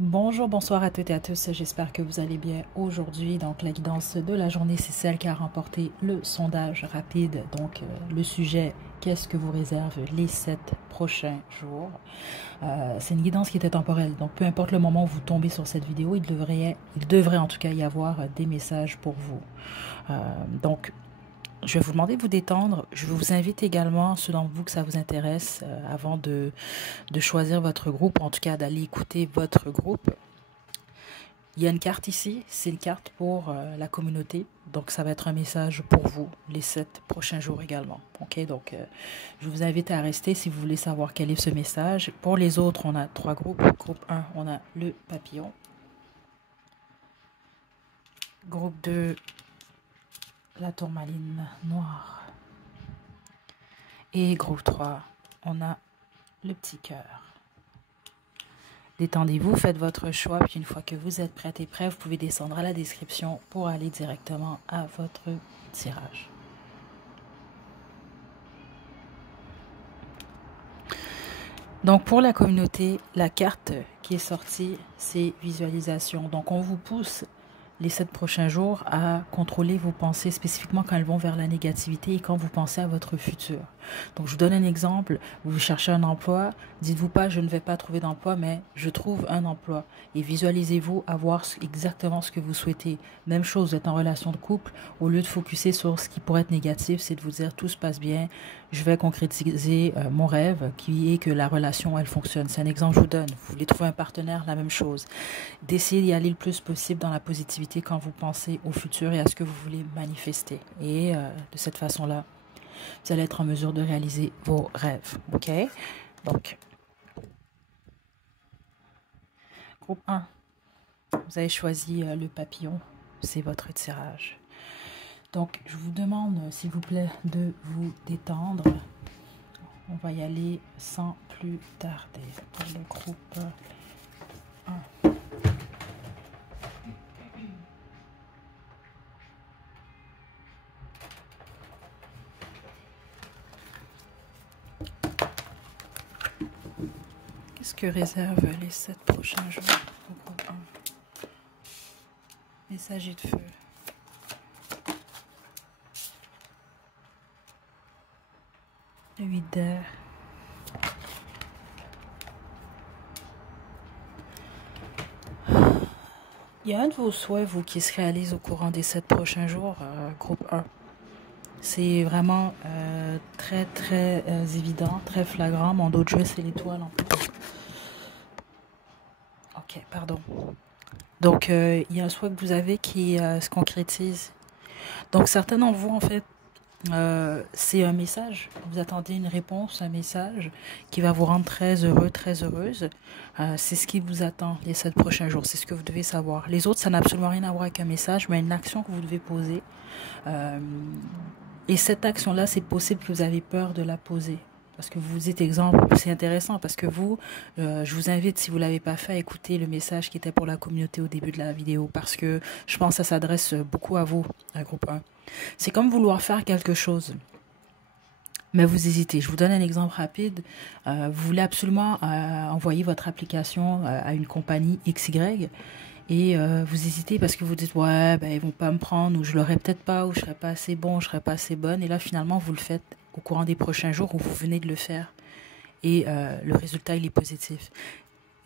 Bonjour, bonsoir à toutes et à tous, j'espère que vous allez bien aujourd'hui. Donc la guidance de la journée, c'est celle qui a remporté le sondage rapide. Donc le sujet, qu'est-ce que vous réserve les 7 prochains jours? C'est une guidance qui était temporelle, donc peu importe le moment où vous tombez sur cette vidéo, il devrait en tout cas y avoir des messages pour vous. Donc je vais vous demander de vous détendre. Je vous invite également, ceux d'entre vous que ça vous intéresse, avant de choisir votre groupe, en tout cas d'aller écouter votre groupe. Il y a une carte ici, c'est une carte pour la communauté. Donc, ça va être un message pour vous les 7 prochains jours également. OK, donc je vous invite à rester si vous voulez savoir quel est ce message. Pour les autres, on a 3 groupes. Groupe 1, on a le papillon. Groupe 2, la tourmaline noire. Et groupe 3, on a le petit cœur. Détendez-vous, faites votre choix, puis une fois que vous êtes prête et prêt, vous pouvez descendre à la description pour aller directement à votre tirage. Donc pour la communauté, la carte qui est sortie, c'est visualisation. Donc on vous pousse les 7 prochains jours à contrôler vos pensées, spécifiquement quand elles vont vers la négativité et quand vous pensez à votre futur. Donc je vous donne un exemple, vous cherchez un emploi, dites-vous pas je ne vais pas trouver d'emploi, mais je trouve un emploi. Et visualisez-vous avoir exactement ce que vous souhaitez. Même chose, vous êtes en relation de couple, au lieu de focuser sur ce qui pourrait être négatif, c'est de vous dire tout se passe bien, je vais concrétiser mon rêve qui est que la relation elle fonctionne. C'est un exemple que je vous donne. Vous voulez trouver un partenaire, la même chose. D'essayer d'y aller le plus possible dans la positivité quand vous pensez au futur et à ce que vous voulez manifester. Et de cette façon-là, vous allez être en mesure de réaliser vos rêves. OK? Donc, groupe 1, vous avez choisi le papillon. C'est votre tirage. Donc, je vous demande, s'il vous plaît, de vous détendre. On va y aller sans plus tarder pour le groupe 1. Qu'est-ce que réservent les 7 prochains jours au groupe 1? Messager de feu. Le 8 d'air. Il y a un de vos souhaits, vous, qui se réalise au courant des 7 prochains jours, groupe 1. C'est vraiment très, très évident, très flagrant. Mon dos de jeu, c'est l'étoile en plus. Ok, pardon. Donc, il y a un souhait que vous avez qui se concrétise. Donc, certains d'entre vous, en fait, c'est un message. Vous attendez une réponse, un message qui va vous rendre très heureux, très heureuse. C'est ce qui vous attend les 7 prochains jours. C'est ce que vous devez savoir. Les autres, ça n'a absolument rien à voir avec un message, mais une action que vous devez poser. Et cette action-là, c'est possible que vous avez peur de la poser. Parce que vous êtes exemple, c'est intéressant parce que vous, je vous invite, si vous l'avez pas fait, à écouter le message qui était pour la communauté au début de la vidéo parce que je pense que ça s'adresse beaucoup à vous, à groupe 1. C'est comme vouloir faire quelque chose, mais vous hésitez. Je vous donne un exemple rapide. Vous voulez absolument envoyer votre application à une compagnie XY et vous hésitez parce que vous dites ouais ben ils vont pas me prendre ou je l'aurai peut-être pas ou je serai pas assez bon, je serai pas assez bonne et là finalement vous le faites au courant des prochains jours où vous venez de le faire et le résultat il est positif.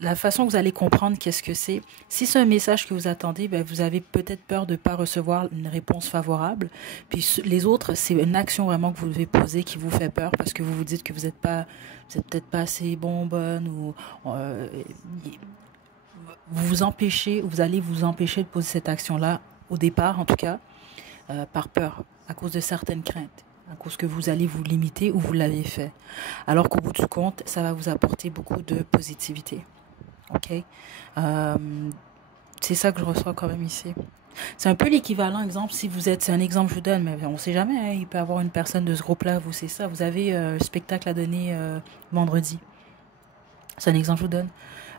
La façon que vous allez comprendre qu'est-ce que c'est, si c'est un message que vous attendez, ben vous avez peut-être peur de ne pas recevoir une réponse favorable. Puis les autres, c'est une action vraiment que vous devez poser qui vous fait peur parce que vous vous dites que vous êtes peut-être pas assez bon, bonne ou euh, vous empêchez, vous allez vous empêcher de poser cette action-là au départ, en tout cas, par peur, à cause de certaines craintes, à cause que vous allez vous limiter ou vous l'avez fait. Alors qu'au bout du compte, ça va vous apporter beaucoup de positivité. Ok, euh, c'est ça que je reçois quand même ici. C'est un peu l'équivalent, exemple, si vous êtes, c'est un exemple que je vous donne, mais on ne sait jamais, hein, il peut y avoir une personne de ce groupe-là, vous, c'est ça, vous avez un spectacle à donner vendredi. C'est un exemple que je vous donne.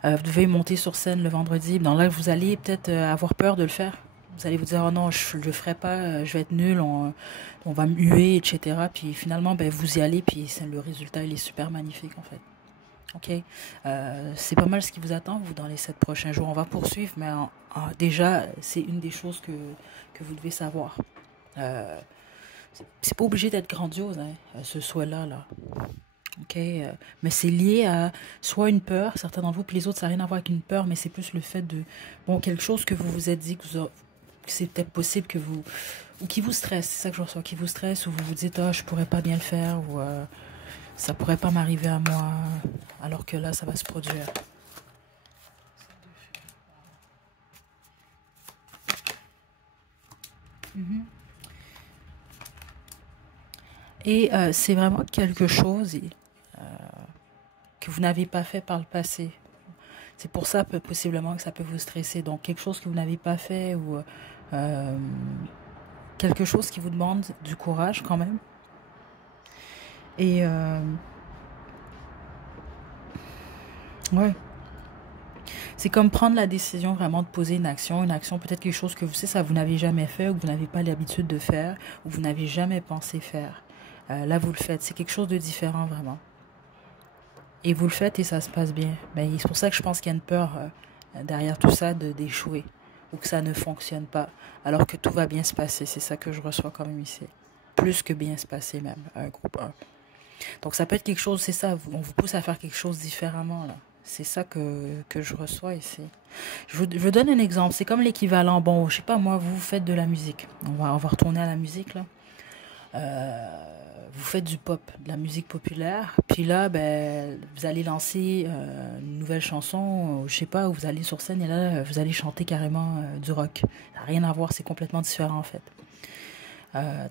Vous devez monter sur scène le vendredi. Dans là, vous allez peut-être avoir peur de le faire. Vous allez vous dire, oh non, je ne le ferai pas, je vais être nul, on va me huer, etc. Puis finalement, ben, vous y allez, puis le résultat, il est super magnifique, en fait. Ok, c'est pas mal ce qui vous attend, vous, dans les 7 prochains jours. On va poursuivre, mais déjà, c'est une des choses que vous devez savoir. Euh, c'est pas obligé d'être grandiose, hein, ce souhait-là, là. Ok, mais c'est lié à soit une peur, certains d'entre vous, puis les autres, ça n'a rien à voir avec une peur, mais c'est plus le fait de, bon, quelque chose que vous vous êtes dit que c'est peut-être possible que vous, ou qui vous stresse, c'est ça que je ressens, qui vous stresse, ou vous vous dites, ah, je pourrais pas bien le faire, ou ça pourrait pas m'arriver à moi, alors que là, ça va se produire. Et c'est vraiment quelque chose que vous n'avez pas fait par le passé. C'est pour ça possiblement que ça peut vous stresser. Donc quelque chose que vous n'avez pas fait ou euh, quelque chose qui vous demande du courage quand même. Et ouais, c'est comme prendre la décision vraiment de poser une action peut-être quelque chose que vous savez, ça vous n'avez jamais fait ou que vous n'avez pas l'habitude de faire ou vous n'avez jamais pensé faire. Là, vous le faites. C'est quelque chose de différent vraiment. Et vous le faites et ça se passe bien. Ben, c'est pour ça que je pense qu'il y a une peur derrière tout ça d'échouer ou que ça ne fonctionne pas alors que tout va bien se passer. C'est ça que je reçois quand même ici. Plus que bien se passer même, un groupe 1. Donc ça peut être quelque chose, c'est ça, on vous pousse à faire quelque chose différemment là. C'est ça que je reçois ici. Je vous donne un exemple, c'est comme l'équivalent, bon, je sais pas moi, vous faites de la musique. On va retourner à la musique là. Vous faites du pop, de la musique populaire, puis là, ben, vous allez lancer une nouvelle chanson, je sais pas, où vous allez sur scène et là, vous allez chanter carrément du rock. Ça n'a rien à voir, c'est complètement différent en fait.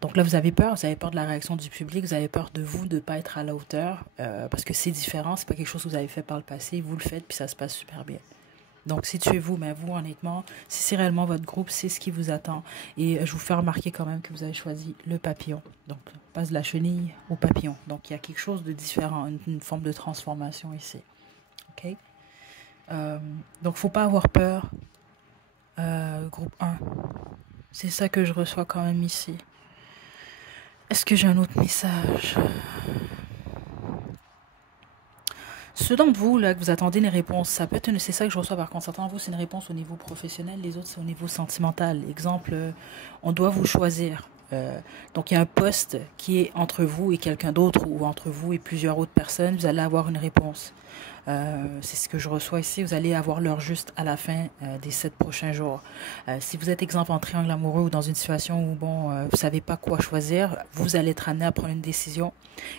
Donc là, vous avez de la réaction du public, vous avez peur de vous, de ne pas être à la hauteur, parce que c'est différent, c'est pas quelque chose que vous avez fait par le passé, vous le faites, puis ça se passe super bien. Donc, si tu es vous, mais vous, honnêtement, si c'est réellement votre groupe, c'est ce qui vous attend. Et je vous fais remarquer quand même que vous avez choisi le papillon. Donc, on passe de la chenille au papillon. Donc, il y a quelque chose de différent, une forme de transformation ici. OK? Donc, faut pas avoir peur. Groupe 1. C'est ça que je reçois quand même ici. Est-ce que j'ai un autre message? Ceux d'entre vous, là, que vous attendez une réponse, ça peut être c'est ça que je reçois par contre. Certains d'entre vous, c'est une réponse au niveau professionnel, les autres, c'est au niveau sentimental. Exemple, on doit vous choisir. Donc, il y a un poste qui est entre vous et quelqu'un d'autre ou entre vous et plusieurs autres personnes. Vous allez avoir une réponse. C'est ce que je reçois ici. Vous allez avoir l'heure juste à la fin des 7 prochains jours. Si vous êtes exemple en triangle amoureux ou dans une situation où bon, vous savez pas quoi choisir, vous allez être amené à prendre une décision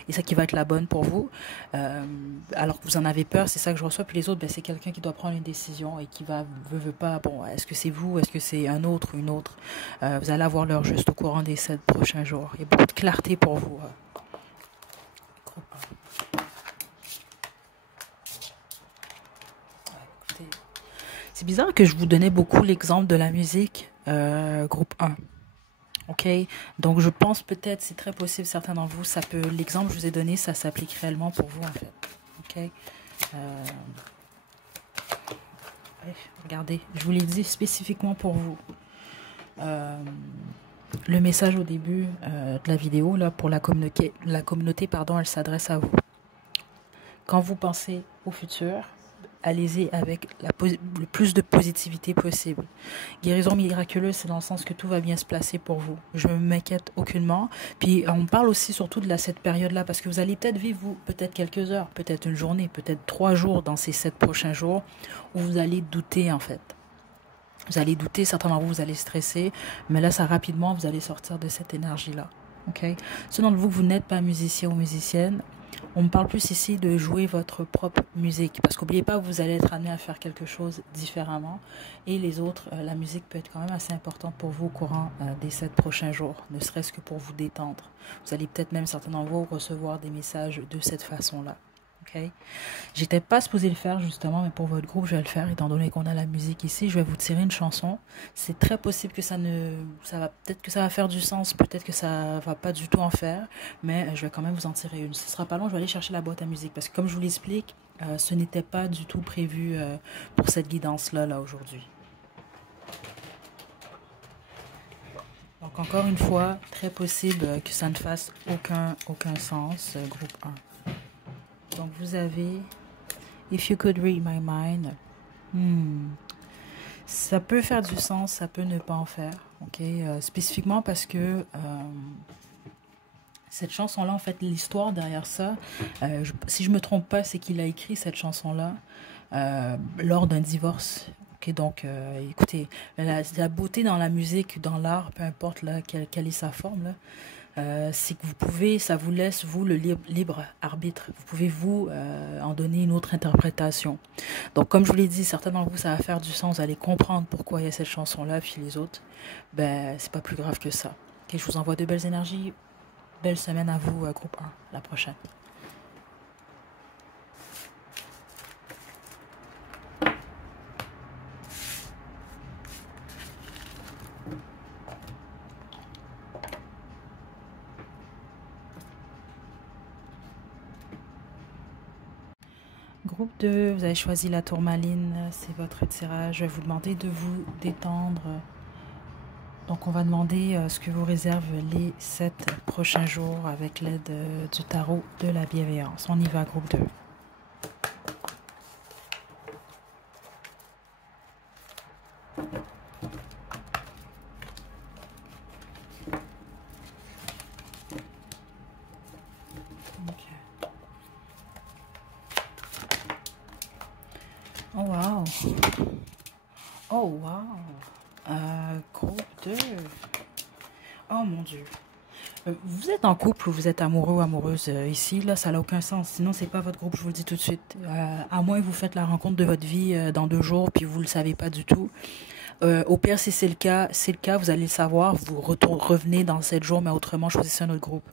et ça qui va être la bonne pour vous. Alors que vous en avez peur, c'est ça que je reçois. Puis les autres, ben, c'est quelqu'un qui doit prendre une décision et qui veut pas. Bon, est-ce que c'est vous, est-ce que c'est un autre ou une autre. Vous allez avoir l'heure juste au courant des 7 prochains jours. Il y a beaucoup de clarté pour vous. C'est bizarre que je vous donnais beaucoup l'exemple de la musique groupe 1. Ok, donc je pense peut-être, c'est très possible, certains d'entre vous, l'exemple que je vous ai donné, ça s'applique réellement pour vous en fait. Ok, regardez, je vous l'ai dit spécifiquement pour vous. Le message au début de la vidéo, là, pour la communauté, pardon, elle s'adresse à vous. Quand vous pensez au futur, allez-y avec le plus de positivité possible. Guérison miraculeuse, c'est dans le sens que tout va bien se placer pour vous. Je ne m'inquiète aucunement. Puis on parle aussi surtout de cette période-là, parce que vous allez peut-être vivre, vous, peut-être quelques heures, peut-être une journée, peut-être 3 jours dans ces 7 prochains jours, où vous allez douter en fait. Vous allez douter, certains d'entre vous allez stresser, mais là, ça rapidement, vous allez sortir de cette énergie-là. Ok. Ceux d'entre vous, vous n'êtes pas musicien ou musicienne, on me parle plus ici de jouer votre propre musique. Parce qu'oubliez pas, vous allez être amené à faire quelque chose différemment. Et les autres, la musique peut être quand même assez importante pour vous au courant des 7 prochains jours. Ne serait-ce que pour vous détendre. Vous allez peut-être même, certains d'entre vous, recevoir des messages de cette façon-là. Okay. J'étais pas supposée le faire justement, mais pour votre groupe, je vais le faire. Étant donné qu'on a la musique ici, je vais vous tirer une chanson. C'est très possible que peut-être que ça va faire du sens, peut-être que ça va pas du tout en faire, mais je vais quand même vous en tirer une. Ce sera pas long, je vais aller chercher la boîte à musique parce que comme je vous l'explique, ce n'était pas du tout prévu pour cette guidance-là, là aujourd'hui. Donc encore une fois, très possible que ça ne fasse aucun sens, groupe 1. Donc vous avez If you could read my mind. Ça peut faire du sens, ça peut ne pas en faire. Ok, spécifiquement parce que cette chanson-là, en fait, l'histoire derrière ça, si je me trompe pas, c'est qu'il a écrit cette chanson-là lors d'un divorce. Ok, donc, écoutez, la beauté dans la musique, dans l'art, peu importe là, quelle est sa forme, là, c'est que vous pouvez, ça vous laisse, vous, le libre arbitre. Vous pouvez, vous, en donner une autre interprétation. Donc, comme je vous l'ai dit, certains d'entre vous, ça va faire du sens. Vous allez comprendre pourquoi il y a cette chanson-là, puis les autres, ben, c'est pas plus grave que ça. Ok, je vous envoie de belles énergies. Belle semaine à vous, groupe 1. À la prochaine. Groupe 2, vous avez choisi la tourmaline, c'est votre tirage. Je vais vous demander de vous détendre. Donc, on va demander ce que vous réserve les 7 prochains jours avec l'aide du tarot de la bienveillance. On y va, groupe 2. Oh, wow. Oh, wow. Groupe 2. Oh, mon Dieu. Vous êtes en couple ou vous êtes amoureux ou amoureuse ici, là, ça n'a aucun sens. Sinon, c'est pas votre groupe, je vous le dis tout de suite. À moins que vous faites la rencontre de votre vie dans 2 jours, puis vous ne le savez pas du tout. Au pire, si c'est le cas, vous allez le savoir, vous revenez dans 7 jours, mais autrement, choisissez un autre groupe.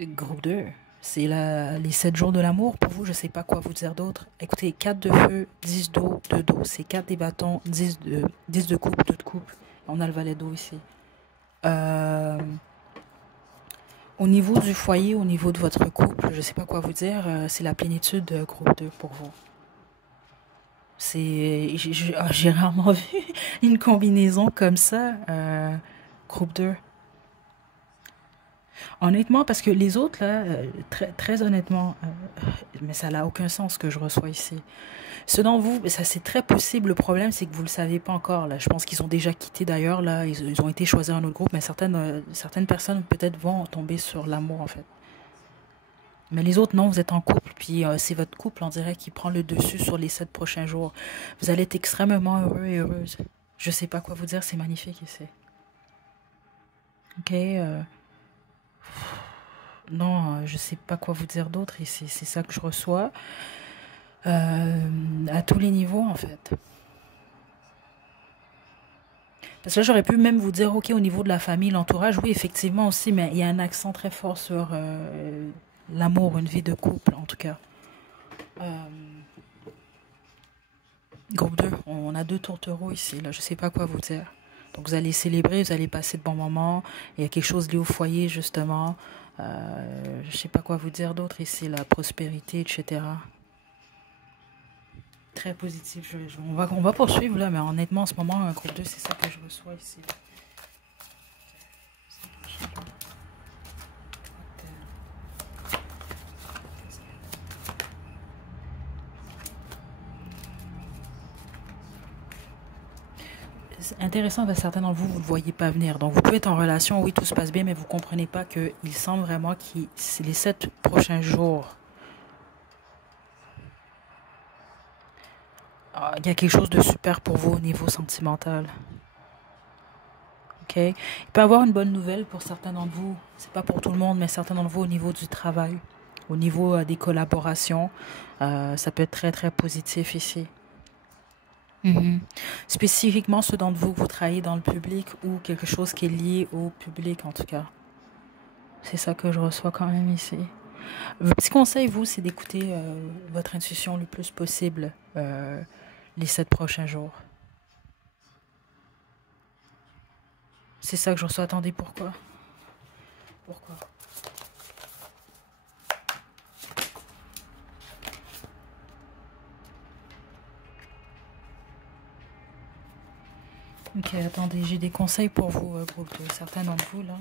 Groupe 2, c'est les 7 jours de l'amour. Pour vous, je ne sais pas quoi vous dire d'autre. Écoutez, 4 de feu, 10 d'eau, 2 d'eau. C'est 4 des bâtons, 10 de coupe, 2 de coupe. On a le valet d'eau ici. Au niveau du foyer, au niveau de votre couple, je ne sais pas quoi vous dire, c'est la plénitude groupe 2 pour vous. J'ai rarement vu une combinaison comme ça, groupe 2. Honnêtement, parce que les autres, là, très honnêtement, mais ça n'a aucun sens ce que je reçois ici. Ceux d'entre vous, ça c'est très possible. Le problème, c'est que vous ne le savez pas encore. Là, je pense qu'ils ont déjà quitté d'ailleurs. Là, ils ont été choisir un autre groupe, mais certaines personnes peut-être vont tomber sur l'amour en fait. Mais les autres, non, vous êtes en couple, puis c'est votre couple, on dirait, qui prend le dessus sur les 7 prochains jours. Vous allez être extrêmement heureux et heureuse. Je sais pas quoi vous dire, c'est magnifique ici. Ok. Non, je sais pas quoi vous dire d'autre ici. C'est ça que je reçois. À tous les niveaux, en fait. Parce que là, j'aurais pu même vous dire, ok, au niveau de la famille, l'entourage, oui, effectivement aussi, mais il y a un accent très fort sur l'amour, une vie de couple, en tout cas. Groupe 2, on a 2 tourtereaux ici, là, je sais pas quoi vous dire. Donc vous allez célébrer, vous allez passer de bons moments. Il y a quelque chose lié au foyer, justement. Je sais pas quoi vous dire d'autre ici, la prospérité, etc. Très positif. On va poursuivre là, mais honnêtement, en ce moment, un groupe 2, c'est ça que je reçois ici. C'est intéressant, parce que certains d'entre vous, vous ne le voyez pas venir. Donc, vous pouvez être en relation, oui, tout se passe bien, mais vous ne comprenez pas qu'il semble vraiment que c'est les 7 prochains jours. Il y a quelque chose de super pour vous au niveau sentimental. Ok? Il peut y avoir une bonne nouvelle pour certains d'entre vous. C'est pas pour tout le monde, mais certains d'entre vous au niveau du travail, au niveau des collaborations. Ça peut être très, très positif ici. Spécifiquement ceux d'entre vous que vous travaillez dans le public ou quelque chose qui est lié au public en tout cas. C'est ça que je reçois quand même ici. Le petit conseil, vous, c'est d'écouter votre intuition le plus possible les 7 prochains jours. C'est ça que je reçois. Attendez, pourquoi? Pourquoi? Ok, attendez, j'ai des conseils pour vous, groupe 2. Certains d'entre vous, là.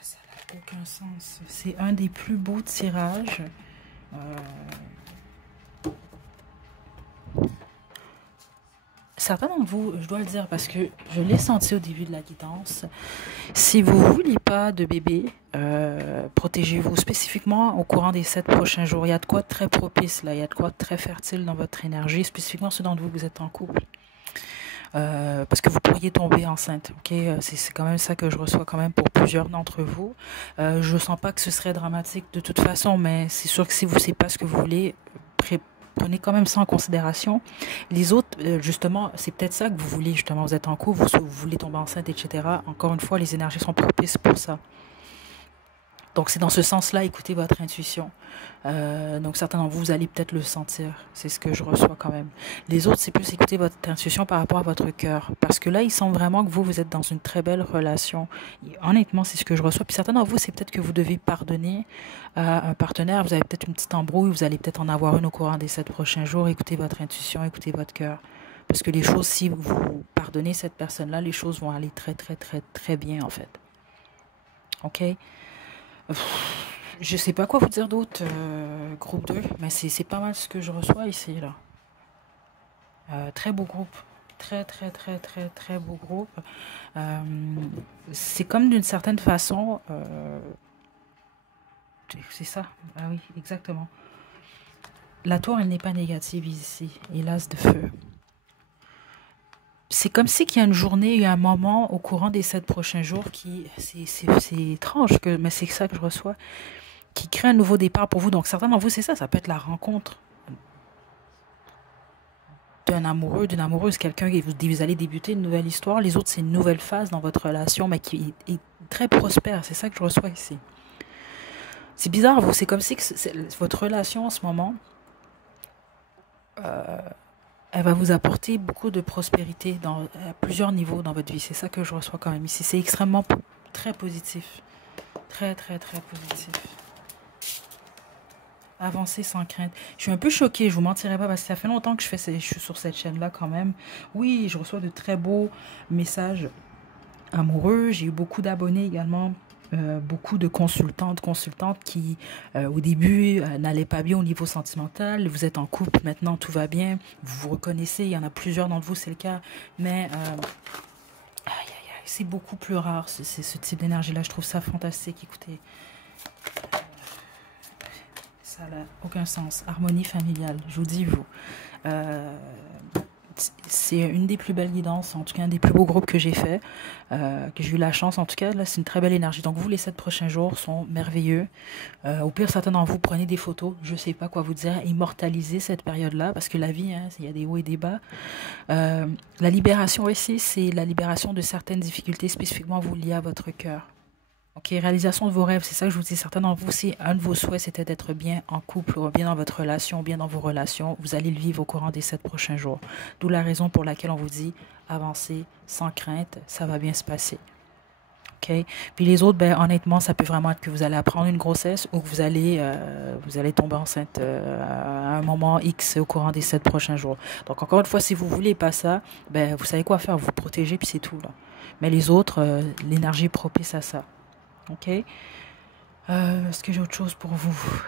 Ça n'a aucun sens. C'est un des plus beaux tirages. Certains d'entre vous, je dois le dire parce que je l'ai senti au début de la guidance, si vous ne voulez pas de bébé, protégez-vous spécifiquement au courant des 7 prochains jours. Il y a de quoi de très propice là, il y a de quoi de très fertile dans votre énergie, spécifiquement ceux d'entre vous que vous êtes en couple. Parce que vous pourriez tomber enceinte, ok? C'est quand même ça que je reçois quand même pour plusieurs d'entre vous. Je sens pas que ce serait dramatique de toute façon, mais c'est sûr que si vous ne savez pas ce que vous voulez, prenez quand même ça en considération. Les autres, justement, c'est peut-être ça que vous voulez, justement, vous êtes en couple, vous voulez tomber enceinte, etc. Encore une fois, les énergies sont propices pour ça. Donc c'est dans ce sens-là, écoutez votre intuition. Donc certains d'entre vous, vous allez peut-être le sentir. C'est ce que je reçois quand même. Les autres, c'est plus écouter votre intuition par rapport à votre cœur. Parce que là, il semble vraiment que vous êtes dans une très belle relation. Et honnêtement, c'est ce que je reçois. Puis certains d'entre vous, c'est peut-être que vous devez pardonner à un partenaire. Vous avez peut-être une petite embrouille. Vous allez peut-être en avoir une au courant des 7 prochains jours. Écoutez votre intuition, écoutez votre cœur. Parce que les choses, si vous pardonnez cette personne-là, les choses vont aller très, très, très, très bien, en fait. OK? Je sais pas quoi vous dire d'autre, groupe 2, mais c'est pas mal ce que je reçois ici, là. Très beau groupe. Très, très, très, très, très beau groupe. C'est comme d'une certaine façon... c'est ça. Ah oui, exactement. La tour, elle n'est pas négative ici. Et l'as de feu. C'est comme si qu'il y a une journée, il y a un moment au courant des 7 prochains jours qui... C'est étrange, mais c'est ça que je reçois. Qui crée un nouveau départ pour vous. Donc certains d'entre vous, c'est ça. Ça peut être la rencontre d'un amoureux, d'une amoureuse, quelqu'un qui vous allez débuter une nouvelle histoire. Les autres, c'est une nouvelle phase dans votre relation, mais qui est très prospère. C'est ça que je reçois ici. C'est bizarre, vous. C'est comme si que votre relation en ce moment, elle va vous apporter beaucoup de prospérité à plusieurs niveaux dans votre vie. C'est ça que je reçois quand même ici. C'est extrêmement très positif. Très, très, très positif. Avancer sans crainte. Je suis un peu choquée, je vous mentirai pas, parce que ça fait longtemps que je suis sur cette chaîne-là quand même. Oui, je reçois de très beaux messages amoureux. J'ai eu beaucoup d'abonnés également. Beaucoup de consultantes qui, au début, n'allaient pas bien au niveau sentimental. Vous êtes en couple, maintenant tout va bien. Vous vous reconnaissez, il y en a plusieurs d'entre vous, c'est le cas. Mais c'est beaucoup plus rare, c'est ce type d'énergie-là. Je trouve ça fantastique, écoutez. Ça n'a aucun sens. Harmonie familiale, je vous dis, vous. C'est une des plus belles guidances, en tout cas un des plus beaux groupes que j'ai fait, que j'ai eu la chance, en tout cas, là c'est une très belle énergie. Donc vous, les 7 prochains jours sont merveilleux. Au pire, certains d'entre vous, prenez des photos, je ne sais pas quoi vous dire, immortalisez cette période-là, parce que la vie, hein, il y a des hauts et des bas. La libération ici, c'est la libération de certaines difficultés spécifiquement vous liées à votre cœur. Ok, réalisation de vos rêves, c'est ça que je vous dis. Certains d'entre vous, si un de vos souhaits c'était d'être bien en couple, ou bien dans votre relation, bien dans vos relations, vous allez le vivre au courant des 7 prochains jours. D'où la raison pour laquelle on vous dit avancez sans crainte, ça va bien se passer. Ok. Puis les autres, ben honnêtement, ça peut vraiment être que vous allez apprendre une grossesse ou que vous allez tomber enceinte à un moment X au courant des 7 prochains jours. Donc encore une fois, si vous voulez pas ça, ben vous savez quoi faire, vous protégez puis c'est tout là. Mais les autres, l'énergie est propice à ça. Ok. Est-ce que j'ai autre chose pour vous?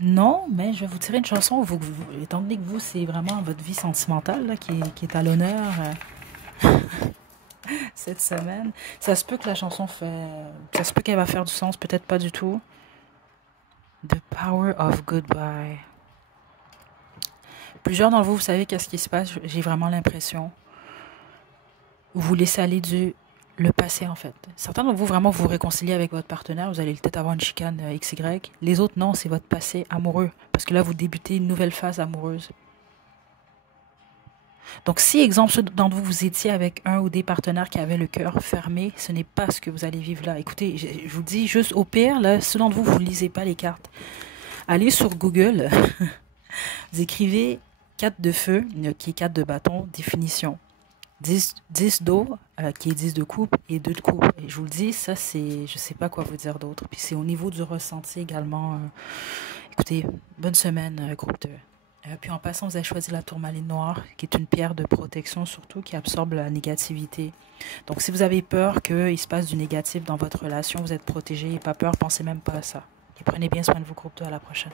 Non, mais je vais vous tirer une chanson. Étant donné que vous, c'est vraiment votre vie sentimentale là, qui est à l'honneur cette semaine. Ça se peut que la chanson ça se peut qu'elle va faire du sens, peut-être pas du tout. The Power of Goodbye. Plusieurs d'entre vous, vous savez qu'est-ce qui se passe. J'ai vraiment l'impression. Vous laissez aller le passé, en fait. Certains d'entre vous, vraiment, vous réconciliez avec votre partenaire, vous allez peut-être avoir une chicane XY. Les autres, non, c'est votre passé amoureux. Parce que là, vous débutez une nouvelle phase amoureuse. Donc, si, exemple, ceux d'entre vous, vous étiez avec un ou des partenaires qui avaient le cœur fermé, ce n'est pas ce que vous allez vivre là. Écoutez, je vous dis juste au pire, là, ceux d'entre vous, vous ne lisez pas les cartes. Allez sur Google, vous écrivez 4 de feu, qui est 4 de bâton, définition. 10 d'eau, qui est 10 de coupe, et 2 de coupe. Et je vous le dis, ça, c'est... Je sais pas quoi vous dire d'autre. Puis c'est au niveau du ressenti également. Écoutez, bonne semaine, groupe 2. Puis en passant, vous avez choisi la tourmaline noire, qui est une pierre de protection surtout, qui absorbe la négativité. Donc si vous avez peur qu'il se passe du négatif dans votre relation, vous êtes protégé, pas peur, pensez même pas à ça. Et prenez bien soin de vos groupes 2, à la prochaine.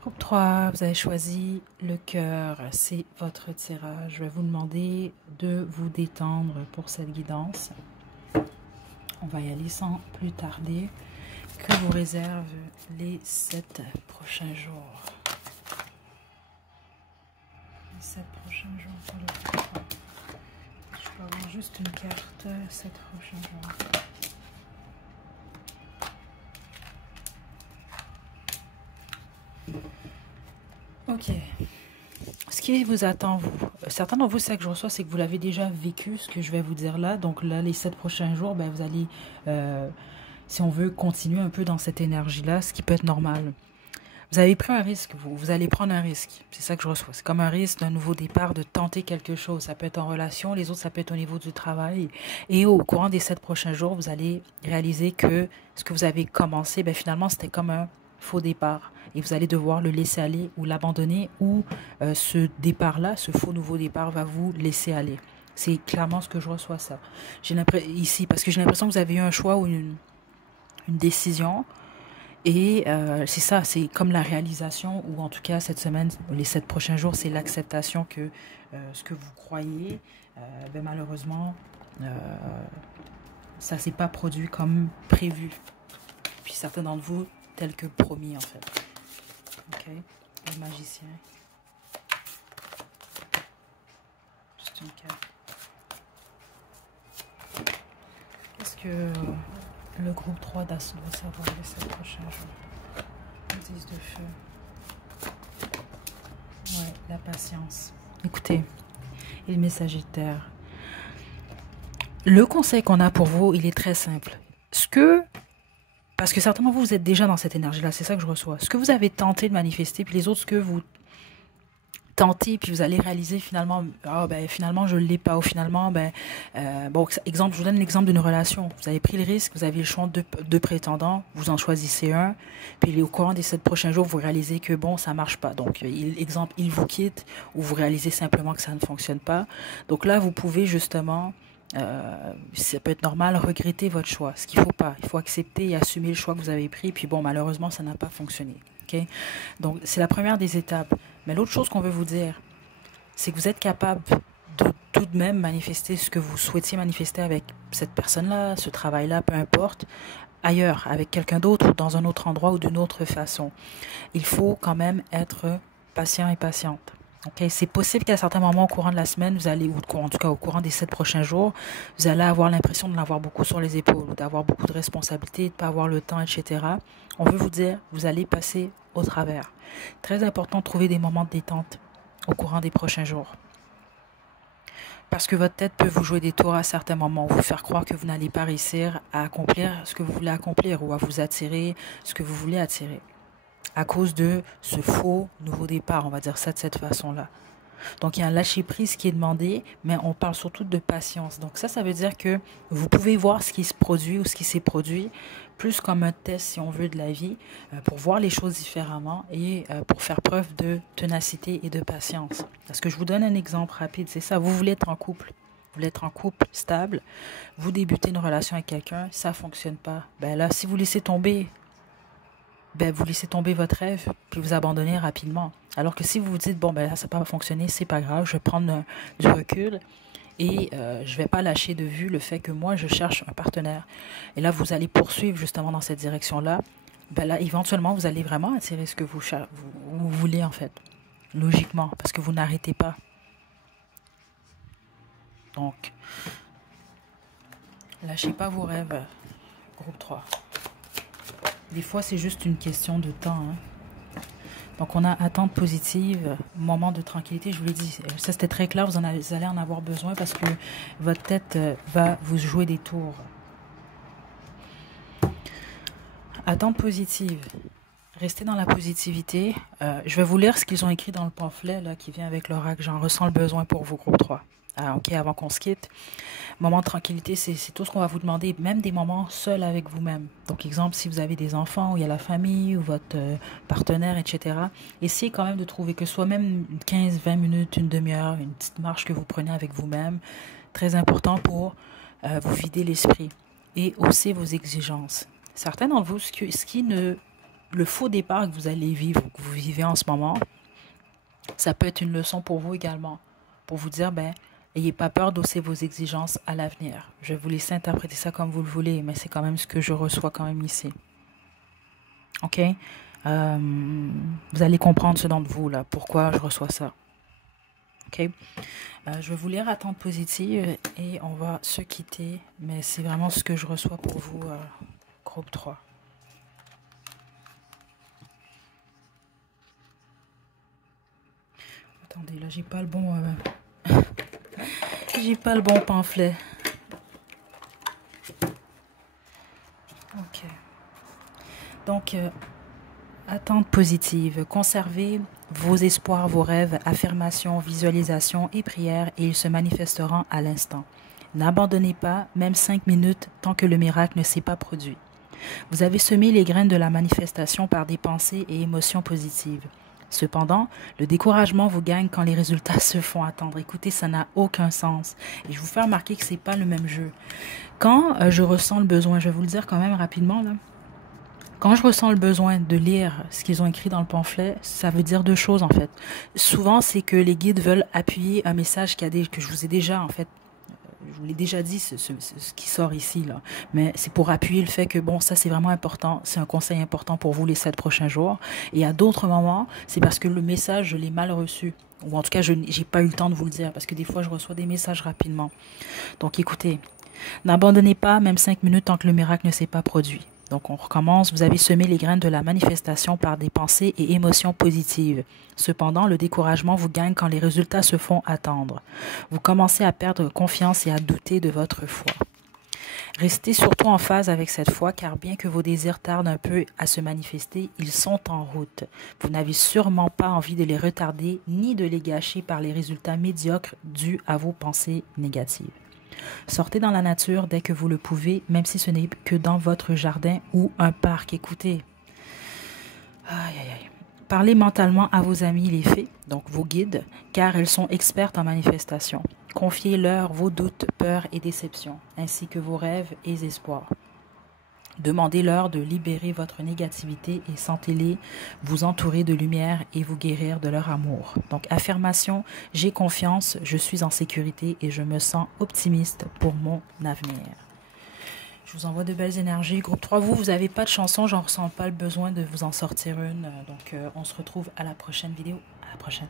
Groupe 3, vous avez choisi le cœur, c'est votre tirage. Je vais vous demander de vous détendre pour cette guidance. On va y aller sans plus tarder. Que vous réserve les 7 prochains jours? Les 7 prochains jours pour le groupe 3. Je peux avoir juste une carte, 7 prochains jours. Ok. Ce qui vous attend, vous. Certains d'entre vous, ça que je reçois, c'est que vous l'avez déjà vécu, ce que je vais vous dire là. Donc là, les 7 prochains jours, ben, vous allez, si on veut, continuer un peu dans cette énergie-là, ce qui peut être normal. Vous avez pris un risque, vous allez prendre un risque. C'est ça que je reçois. C'est comme un risque d'un nouveau départ, de tenter quelque chose. Ça peut être en relation, les autres, ça peut être au niveau du travail. Et au courant des 7 prochains jours, vous allez réaliser que ce que vous avez commencé, ben, finalement, c'était comme un faux départ. Et vous allez devoir le laisser aller ou l'abandonner, ou ce départ-là, ce faux nouveau départ va vous laisser aller. C'est clairement ce que je reçois, ça. J'ai l'impression ici, parce que j'ai l'impression que vous avez eu un choix ou une décision. Et c'est ça, c'est comme la réalisation, ou en tout cas cette semaine, les 7 prochains jours, c'est l'acceptation que ce que vous croyez, ben malheureusement, ça ne s'est pas produit comme prévu. Puis certains d'entre vous, tel que promis en fait. Ok, le magicien. Juste une carte. Qu'est-ce que le groupe 3 doit savoir les 7 prochains jours? 10 de feu. Ouais, la patience. Écoutez, et le messager de terre. Le conseil qu'on a pour vous, il est très simple. Parce que certainement vous êtes déjà dans cette énergie-là, c'est ça que je reçois. Ce que vous avez tenté de manifester, puis les autres, ce que vous tentez, puis vous allez réaliser finalement, finalement je ne l'ai pas, ou finalement, bon, exemple, je vous donne l'exemple d'une relation. Vous avez pris le risque, vous avez le choix de deux prétendants, vous en choisissez un, puis au courant des 7 prochains jours, vous réalisez que bon, ça marche pas. Donc, exemple, il vous quitte, ou vous réalisez simplement que ça ne fonctionne pas. Donc là, vous pouvez justement, ça peut être normal, regretter votre choix. Ce qu'il ne faut pas, il faut accepter et assumer le choix que vous avez pris, puis bon, malheureusement, ça n'a pas fonctionné. Okay? Donc, c'est la première des étapes. Mais l'autre chose qu'on veut vous dire, c'est que vous êtes capable de tout de même manifester ce que vous souhaitiez manifester avec cette personne-là, ce travail-là, peu importe, ailleurs, avec quelqu'un d'autre, ou dans un autre endroit, ou d'une autre façon. Il faut quand même être patient et patiente. Okay? C'est possible qu'à certains moments au courant de la semaine, vous allez, ou en tout cas au courant des 7 prochains jours, vous allez avoir l'impression de l'avoir beaucoup sur les épaules, ou d'avoir beaucoup de responsabilités, de ne pas avoir le temps, etc. On veut vous dire, vous allez passer au travers. Très important de trouver des moments de détente au courant des prochains jours. Parce que votre tête peut vous jouer des tours à certains moments, vous faire croire que vous n'allez pas réussir à accomplir ce que vous voulez accomplir, ou à vous attirer ce que vous voulez attirer, à cause de ce faux nouveau départ, on va dire ça de cette façon-là. Donc, il y a un lâcher-prise qui est demandé, mais on parle surtout de patience. Donc, ça veut dire que vous pouvez voir ce qui se produit ou ce qui s'est produit plus comme un test, si on veut, de la vie, pour voir les choses différemment et pour faire preuve de ténacité et de patience. Parce que je vous donne un exemple rapide, c'est ça. Vous voulez être en couple. Vous voulez être en couple stable. Vous débutez une relation avec quelqu'un, ça ne fonctionne pas. Ben là, si vous laissez tomber, vous laissez tomber votre rêve, puis vous abandonnez rapidement. Alors que si vous vous dites, bon, là, ça n'a pas fonctionné, c'est pas grave, je vais prendre du recul et je vais pas lâcher de vue le fait que moi, je cherche un partenaire. Et là, vous allez poursuivre justement dans cette direction-là. Là, éventuellement, vous allez vraiment attirer ce que vous voulez, en fait. Logiquement, parce que vous n'arrêtez pas. Donc, lâchez pas vos rêves, groupe 3. Des fois, c'est juste une question de temps. Donc, on a attente positive, moment de tranquillité. Je vous l'ai dit, ça c'était très clair, vous allez en avoir besoin parce que votre tête va vous jouer des tours. Attente positive. Restez dans la positivité. Je vais vous lire ce qu'ils ont écrit dans le pamphlet là, qui vient avec l'oracle. J'en ressens le besoin pour vous, groupe 3. Ok, avant qu'on se quitte. Moment de tranquillité, c'est tout ce qu'on va vous demander, même des moments seuls avec vous-même. Donc, exemple, si vous avez des enfants, ou il y a la famille, ou votre partenaire, etc. Essayez quand même de trouver que soit même 15, 20 minutes, une demi-heure, une petite marche que vous prenez avec vous-même. Très important pour vous vider l'esprit et hausser vos exigences. Certains d'entre vous, le faux départ que vous allez vivre, que vous vivez en ce moment, ça peut être une leçon pour vous également. Pour vous dire, n'ayez pas peur d'hausser vos exigences à l'avenir. Je vais vous laisser interpréter ça comme vous le voulez, mais c'est quand même ce que je reçois quand même ici. Ok? Vous allez comprendre ce d'entre vous, là, pourquoi je reçois ça. Ok? Je vais vous lire attente positive et on va se quitter, mais c'est vraiment ce que je reçois pour vous, groupe 3. Attendez, là, j'ai pas le bon... j'ai pas le bon pamphlet. Ok. Donc, attente positive. Conservez vos espoirs, vos rêves, affirmations, visualisations et prières et ils se manifesteront à l'instant. N'abandonnez pas, même 5 minutes, tant que le miracle ne s'est pas produit. Vous avez semé les graines de la manifestation par des pensées et émotions positives. Cependant, le découragement vous gagne quand les résultats se font attendre. Écoutez, ça n'a aucun sens. Et je vous fais remarquer que ce n'est pas le même jeu. Quand je ressens le besoin, je vais vous le dire quand même rapidement, là. Quand je ressens le besoin de lire ce qu'ils ont écrit dans le pamphlet, ça veut dire deux choses en fait. Souvent, c'est que les guides veulent appuyer un message que je vous ai déjà en fait. Je vous l'ai déjà dit, ce qui sort ici, là. Mais c'est pour appuyer le fait que, bon, ça, c'est vraiment important. C'est un conseil important pour vous les 7 prochains jours. Et à d'autres moments, c'est parce que le message, je l'ai mal reçu. Ou en tout cas, je n'ai pas eu le temps de vous le dire. Parce que des fois, je reçois des messages rapidement. Donc, écoutez, n'abandonnez pas, même 5 minutes, tant que le miracle ne s'est pas produit. Donc, on recommence. Vous avez semé les graines de la manifestation par des pensées et émotions positives. Cependant, le découragement vous gagne quand les résultats se font attendre. Vous commencez à perdre confiance et à douter de votre foi. Restez surtout en phase avec cette foi, car bien que vos désirs tardent un peu à se manifester, ils sont en route. Vous n'avez sûrement pas envie de les retarder ni de les gâcher par les résultats médiocres dus à vos pensées négatives. Sortez dans la nature dès que vous le pouvez, même si ce n'est que dans votre jardin ou un parc. Écoutez. Aïe, aïe, aïe. Parlez mentalement à vos amis les fées, donc vos guides, car elles sont expertes en manifestation. Confiez-leur vos doutes, peurs et déceptions, ainsi que vos rêves et espoirs. Demandez-leur de libérer votre négativité et sentez-les vous entourer de lumière et vous guérir de leur amour. Donc, affirmation, j'ai confiance, je suis en sécurité et je me sens optimiste pour mon avenir. Je vous envoie de belles énergies. Groupe 3, vous n'avez pas de chanson, j'en ressens pas le besoin de vous en sortir une. Donc, on se retrouve à la prochaine vidéo. À la prochaine.